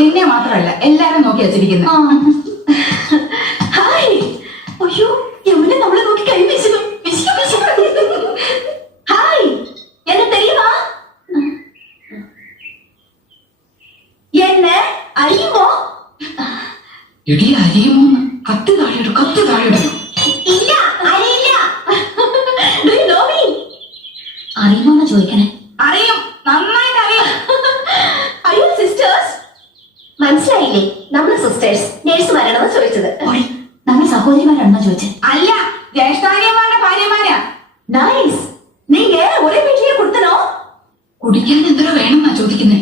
നിന്നെ മാത്രമല്ല എല്ലാരും നോക്കി വച്ചിരിക്കുന്നു. ഹായ്. അയ്യോ യമുന നമ്മളെ നോക്കി കൈ വീശുന്നു. ഹായ്, എന്നെ തെരിയുമാ? എന്നെ അറിയുമോ? എടി അരിയുമോന്ന് കത്ത് താഴെയിടും, കത്ത് താഴെയിടും. ഇല്ല, അറിയില്ല. Do you know me? അറിയുമോന്നാ ചോദിക്കണേ. അറിയും, നന്നായിട്ട് അറിയും. Are you sisters? മനസ്സിലായില്ലേ? നമ്മള് സിസ്റ്റേഴ്സ് നേഴ്സുമാരാണെന്ന് ചോദിച്ചത്. നമ്മൾ സഹോദരിമാരാണെന്നാ ചോദിച്ചത്. അല്ല, ജ്യേഷ്ഠാനിയന്മാരുടെ ഭാര്യമാരാ. നൈസ്. നീങ്ക ഒരേ വീട്ടിലെ കൊടുത്തനോ? കുടിക്കാൻ എന്തോ വേണമെന്നാ ചോദിക്കുന്നത്.